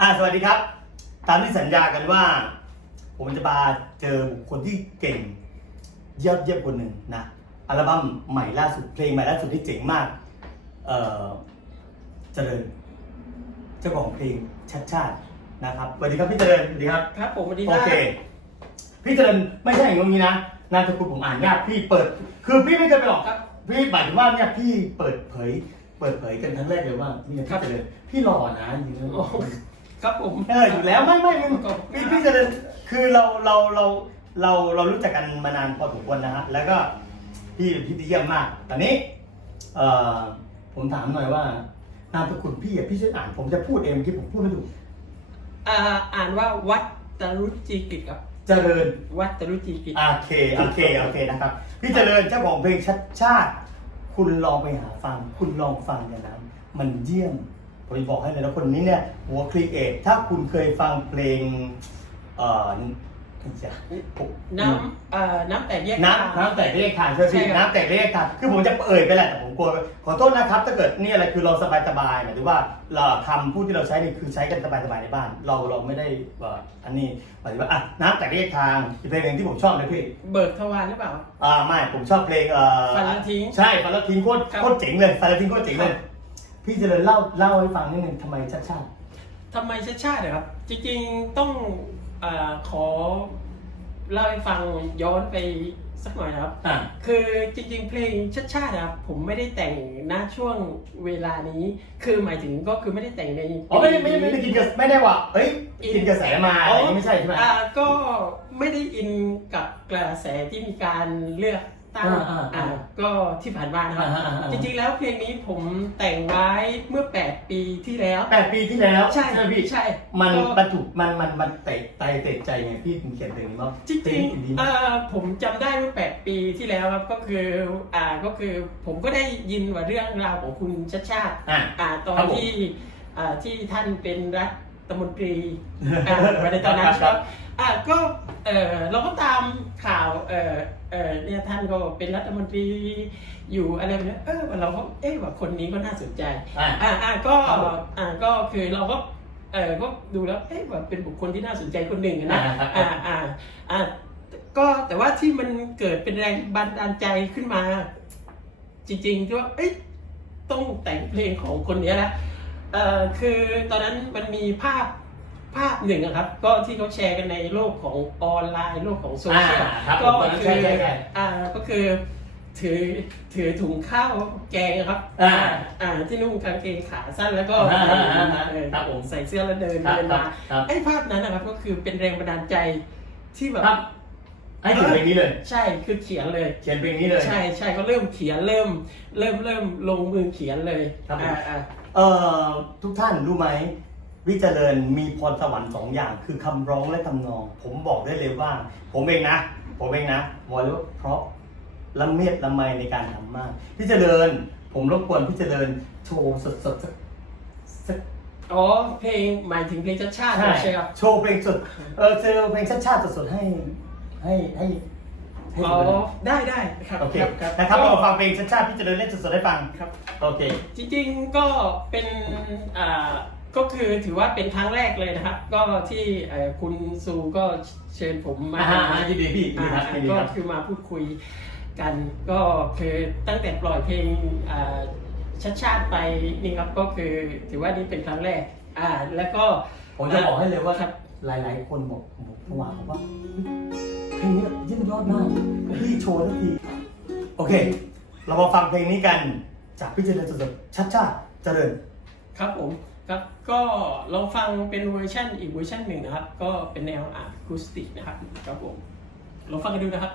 อ่าสวัสดีครับ ตามที่สัญญากันว่า ผมจะมาเจอบุคคลที่เก่งเยี่ยมเยี่ยมคนหนึ่งนะอัลบั้มใหม่ล่าสุดเพลงใหม่ล่าสุดที่เจ๋งมาก เอ่อเจริญเจ้าของเพลงชัดชาตินะครับสวัสดีครับพี่เจริญสวัสดีครับครับผมสวัสดีคโอรับเค พี่เจริญไม่ใช่อย่างนี้นะนามสกุลผมอ่านยากพี่เปิด คือพี่ไม่เคยไปหรอกครับ พี่หมายถึงว่าเนี่ยพี่เปิดเผย เปิดเผยกันครั้งแรกเลยว่านี่พี่เจริญพี่หล่อนะจริงๆแล้วโอ้ ครับผม เอออยู่แล้วไม่ไม่ไม่พี่พี่เจริญคือเราเราเราเราเรารู้จักกันมานานพอสมควรนะฮะแล้วก็พี่พี่ดีเยี่ยมมากตอนนี้เอ่อผมถามหน่อยว่านามสกุลพี่อะพี่ช่วยอ่านผมจะพูดเองที่ผมพูดไม่ถูกอ่าอ่านว่าวัดตรุจีกิจครับเจริญวัดตรุจีกิจโอเคโอเคโอเคนะครับ พี่เจริญเจ้าของเพลงชัดชาติ คุณลองไปหาฟัง คุณลองฟังเนี่ยนะมันเยี่ยม ผมจะบอกให้เลยนะคนนี้เนี่ยหัวครีเอทถ้าคุณเคยฟังเพลงเอ่อจะน้ำเอ่อน้ำแตกแยกน้ำน้ำแตกเรียกทางใช่ไหมพี่ใช่ครับน้ำแตกเรียกทางคือผมจะเอ่ยไปแหละแต่ผมกลัวขอโทษนะครับ ถ้าเกิดนี่อะไรคือเราสบายๆหมายถึงว่าเราคำพูดที่เราใช้นี่คือใช้กันสบายๆในบ้าน เราเราไม่ได้ว่าอันนี้หมายถึงว่าอะน้ำแตกเรียกทางอีกเพลงหนึ่งที่ผมชอบเลยพี่เบิกทวารหรือเปล่าอ่าไม่ผมชอบเพลงเอ่อฟันละทิ้งใช่ฟันละทิ้งโคตรครับโคตรเจ๋งเลยฟันละทิ้งโคตรเจ๋งเลย พี่เจริญเล่าเล่าให้ฟังนิดนึงทำไมชาติชาติทำไมชาติชาติเหรอครับ จริงๆต้องอาขอเล่าให้ฟังย้อนไปสักหน่อยนะครับ อ่าคือจริงๆ เพลงชาติชาตินะครับผมไม่ได้แต่งณช่วงเวลานี้ คือหมายถึงก็คือไม่ได้แต่งใน อ๋อไม่ได้ไม่ได้ไม่ได้กินกระไม่ได้ว่าเอ้ยอินกินกระแสมาอะไรอย่างนี้ไม่ใช่ใช่ไหม อ่าก็ไม่ได้อินกับกระแสที่มีการเลือกตั้งอ่าอ่าอ่าอ่า ก็ที่ผ่านมานะครับ อ่าอ่าอ่าจริงๆแล้วเพลงนี้ผมแต่งไว้เมื่อ 8 ปีที่แล้ว แปดปีที่แล้วใช่ไหมพี่ใช่มันก็ บรรจุมันมันมันเตะใจเตะใจไงพี่ถึงเขียนเพลงนี้ว่าจริงๆเอ่อผมจำได้เมื่อ 8 ปีที่แล้วครับก็คืออ่าก็คือผมก็ได้ยินว่าเรื่องราวของคุณชาติชาติ อ่าอ่าตอครันบผมที่อ่าที่ท่านเป็นรัฐ มนตรีอ่าในตอนนั้นครัก็บอ่าก็เออเราก็ตามข่าวเออเออเนี่ยท่านก็เป็นรัฐมนตรีอยู่อะไรแบบนี้เออเราก็เอ๊ะว่าคนนี้ก็น่าสนใจอ่าอ่าอ่าก็ครับผมอ่าก็คือเราก็เออก็ดูแล้วเอ๊ะว่าเป็นบุคคลที่น่าสนใจคนหนึ่งอะนะอ่าครับอ่าอ่าอ่าก็แต่ว่าที่มันเกิดเป็นแรงบันดาลใจขึ้นมา จริงๆที่ว่าเอ๊ะต้องแต่งเพลงของคนเนี้ยนะ เอ่อคือตอนนั้นมันมีภาพภาพหนึ่งอะครับ ก็ที่เขาแชร์กันในโลกของออนไลน์ โลกของโซเชียลอ่าครับก็ผมตอนนั้นคืใช่ใช่ใช่ อ่าก็คือ ถือถือถุงข้าวแกงอะครับอ่าอ่าที่นุ่งกางเกงขาสั้นแล้วก็อ่าอ่าอ่าอ่าเออครับผมใส่เสื้อแล้วเดินครับเดินครับมาครับ ไอ้ภาพนั้นนะครับก็คือเป็นแรงบันดาลใจที่แบบ ครับให้เขียนเพลงนี้เลย ใช่คือเขียนเลย เขียนเพลงนี้เลย ใช่ใช่ก็เริ่มเขียนเริ่ม เริ่มเริ่มลงมือเขียนเลยครับผม อ่าอ่า เอ่อทุกท่านรู้ไหม วิเจริญมีพรสวรรค์สองอย่าง คือคำร้องและทำนอง ผมบอกได้เลยว่า ผมเองนะ ผมเองนะบอกเลยว่าเพราะละเมียดละไมในการทำมากพี่เจริญ ผมรบกวนพี่เจริญโชว์สดๆสักสักอ๋อเพลงหมายถึงเพลงชาติชาติใช่ใช่ครับ โชว์เพลงสดเออโชว์เพลงชาติๆสดๆให้ให้ให้ ให้อ๋อ ดูได้ได้ครับโอเคครับนะครับก็เราฟังเพลงชาติๆพี่เจริญเล่นสดๆให้ฟังครับ โอเค จริงๆก็เป็นอ่าก็คือถือว่าเป็นครั้งแรกเลยนะครับ ก็ที่เอ่อคุณซูก็เชิญผมมาอ่าอ่ายินดีพี่ยินดีครับอ่ายินดีก็ครับคือมาพูดคุยกัน ก็คือตั้งแต่ปล่อยเพลงอ่าชัดชาติไปนี่ครับก็คือถือว่านี่เป็นครั้งแรกอ่าแล้วก็ผมจะบอกให้เลยว่าครับ หลาย ๆ คนบอกผมเมื่อวานบอกว่าเพลงนี้เยี่ยมยอดมากพี่โช ว์ทักที โอเค เรามาฟังเพลงนี้กันจากพี่เจริญสดๆชัดชาติเจริญ ครับผมครับก็ลองฟังเป็นเวอร์ชันอีกเวอร์ชันหนึ่งนะครับ ก็เป็นแนวอะคูสติกนะครับครับผมลองฟังกันดูนะครับ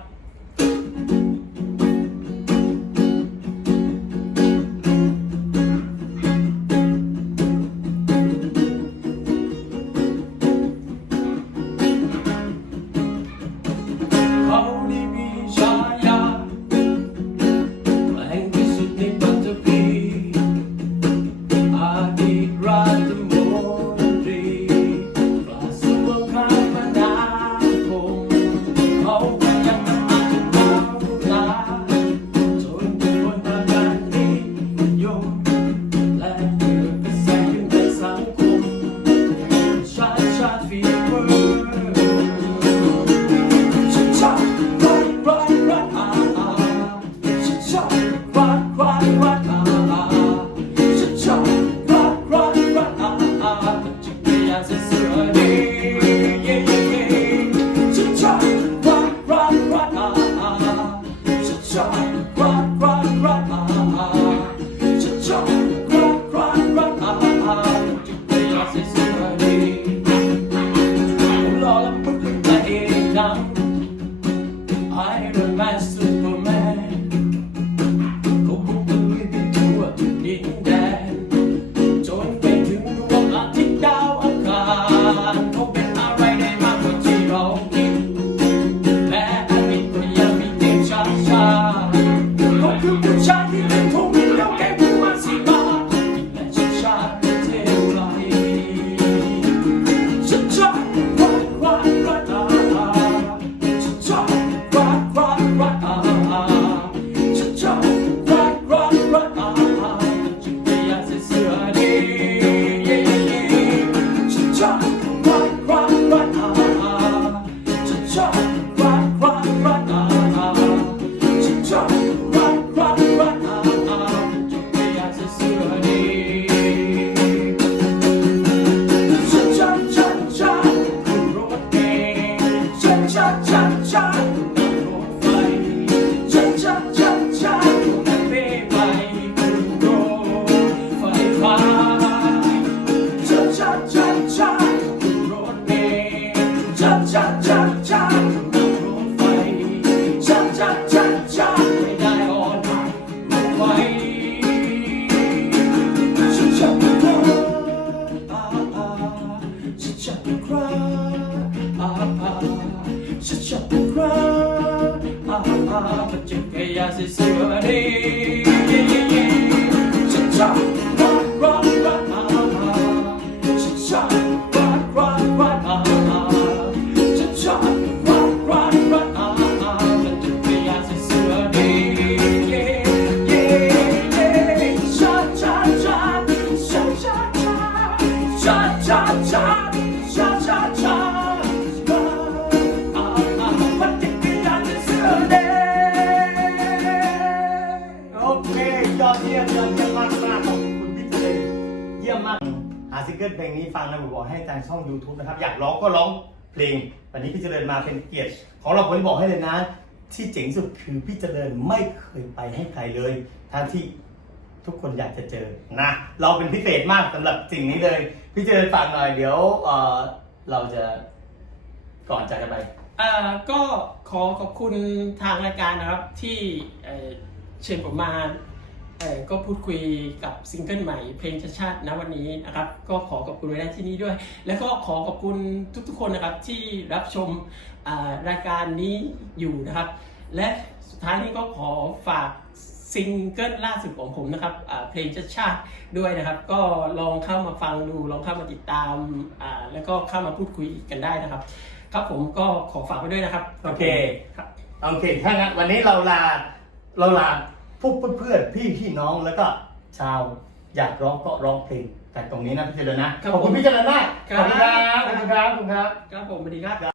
Hope 멈춰 Deus. ซิงเกิลเพลงนี้ฟังนะผมบอกให้ทางช่อง YouTube นะครับ อยากร้องก็ร้องเพลงวันนี้พี่เจริญมาเป็นเกียรติ ของเราผมบอกให้เลยนะ ที่เจ๋งสุดคือพี่เจริญไม่เคยไปให้ใครเลยทั้งที่ทุกคนอยากจะเจอนะเราเป็นพิเศษมากสำหรับสิ่งนี้เลย พี่เจริญฝากหน่อยเดี๋ยวเอ่อเราจะก่อนจากกันไป เอ่อก็ขอขอบคุณทางรายการนะครับที่เอ่อเชิญผมมา ก็พูดคุยกับซิงเกิลใหม่เพลงชาติชาตินะวันนี้นะครับ ก็ขอขอบคุณไว้ณที่นี้ด้วย แล้วก็ขอขอบคุณทุกๆคนนะครับที่รับชมอ่ารายการนี้อยู่นะครับ และสุดท้ายนี้ก็ขอฝากซิงเกิลล่าสุดของผมนะครับอ่าเพลงชาติชาติด้วยนะครับ ก็ลองเข้ามาฟังดูลองเข้ามาติดตามอ่าแล้วก็เข้ามาพูดคุยกันได้นะครับ ครับผมก็ขอฝากไว้ด้วยนะครับโอเคครับโอเคถ้างั้นวันนี้เราลาเราลา พวกเพื่อนๆพี่พี่น้องแล้วก็ชาวอยากร้องก็ร้องเพลงแต่ตรงนี้นะพี่เจริญนะครับขอบคุณผมพี่เจริญมากครัขบอบคุณครับขอบคุณครับขอบคุณครับ ครับผมสวัสดีครับ